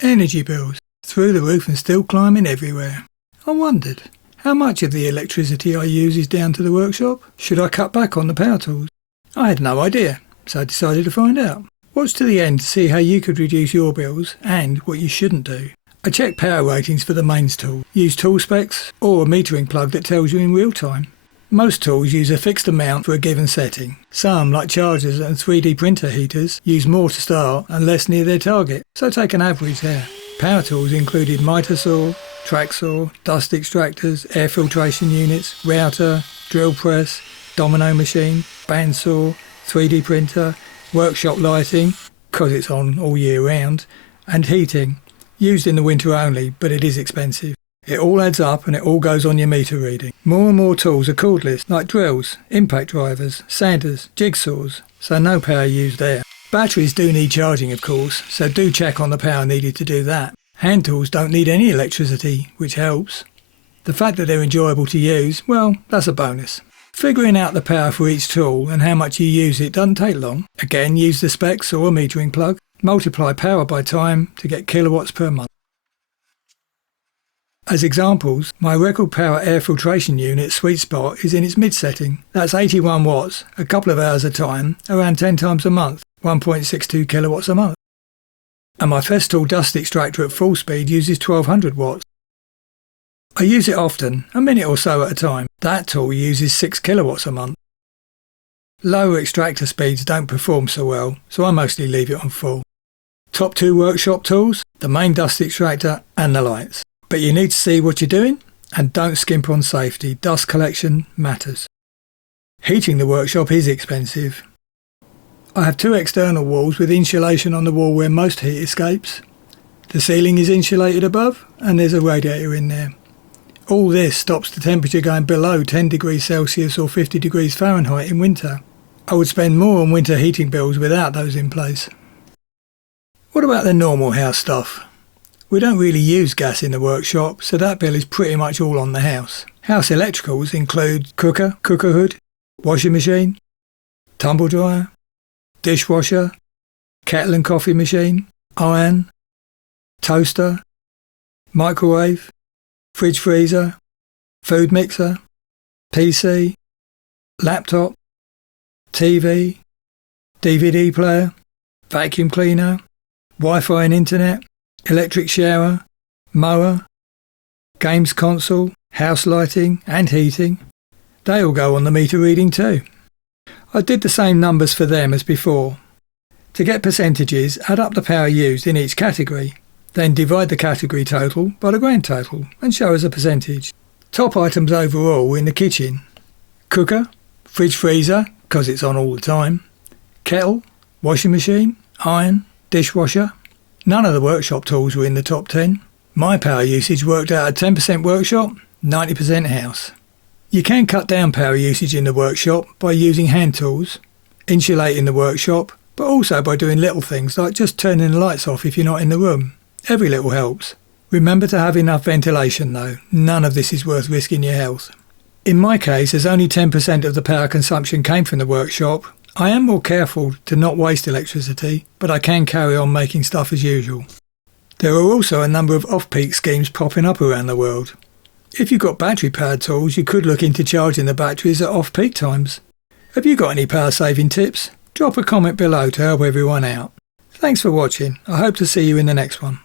Energy bills, through the roof and still climbing everywhere. I wondered, how much of the electricity I use is down to the workshop? Should I cut back on the power tools? I had no idea, so I decided to find out. Watch to the end to see how you could reduce your bills and what you shouldn't do. I checked power ratings for the mains tool, use tool specs or a metering plug that tells you in real time. Most tools use a fixed amount for a given setting. Some, like chargers and 3D printer heaters, use more to start and less near their target, so take an average there. Power tools included miter saw, track saw, dust extractors, air filtration units, router, drill press, domino machine, bandsaw, 3D printer, workshop lighting, because it's on all year round, and heating, used in the winter only, but it is expensive. It all adds up and it all goes on your meter reading. More and more tools are cordless, like drills, impact drivers, sanders, jigsaws, so no power used there. Batteries do need charging, of course, so do check on the power needed to do that. Hand tools don't need any electricity, which helps. The fact that they're enjoyable to use, well, that's a bonus. Figuring out the power for each tool and how much you use it doesn't take long. Again, use the specs or a metering plug. Multiply power by time to get kilowatts per month. As examples, my record power air filtration unit sweet spot is in its mid setting. That's 81 watts, a couple of hours a time, around 10 times a month, 1.62 kilowatts a month. And my Festool dust extractor at full speed uses 1200 watts. I use it often, a minute or so at a time. That tool uses 6 kilowatts a month. Lower extractor speeds don't perform so well, so I mostly leave it on full. Top 2 workshop tools, the main dust extractor and the lights. But you need to see what you're doing and don't skimp on safety. Dust collection matters. Heating the workshop is expensive. I have 2 external walls with insulation on the wall where most heat escapes. The ceiling is insulated above and there's a radiator in there. All this stops the temperature going below 10 degrees Celsius or 50 degrees Fahrenheit in winter. I would spend more on winter heating bills without those in place. What about the normal house stuff? We don't really use gas in the workshop, so that bill is pretty much all on the house. House electricals include cooker hood, washing machine, tumble dryer, dishwasher, kettle and coffee machine, iron, toaster, microwave, fridge freezer, food mixer, PC, laptop, TV, DVD player, vacuum cleaner, Wi-Fi and internet, electric shower, mower, games console, house lighting and heating. They all go on the meter reading too. I did the same numbers for them as before. To get percentages, add up the power used in each category, then divide the category total by the grand total and show as a percentage. Top items overall in the kitchen: cooker, fridge freezer, because it's on all the time, kettle, washing machine, iron, dishwasher. None of the workshop tools were in the top 10. My power usage worked out at 10% workshop, 90% house. You can cut down power usage in the workshop by using hand tools, insulating the workshop, but also by doing little things like just turning the lights off if you're not in the room. Every little helps. Remember to have enough ventilation though. None of this is worth risking your health. In my case, as only 10% of the power consumption came from the workshop, I am more careful to not waste electricity, but I can carry on making stuff as usual. There are also a number of off-peak schemes popping up around the world. If you've got battery-powered tools, you could look into charging the batteries at off-peak times. Have you got any power-saving tips? Drop a comment below to help everyone out. Thanks for watching. I hope to see you in the next one.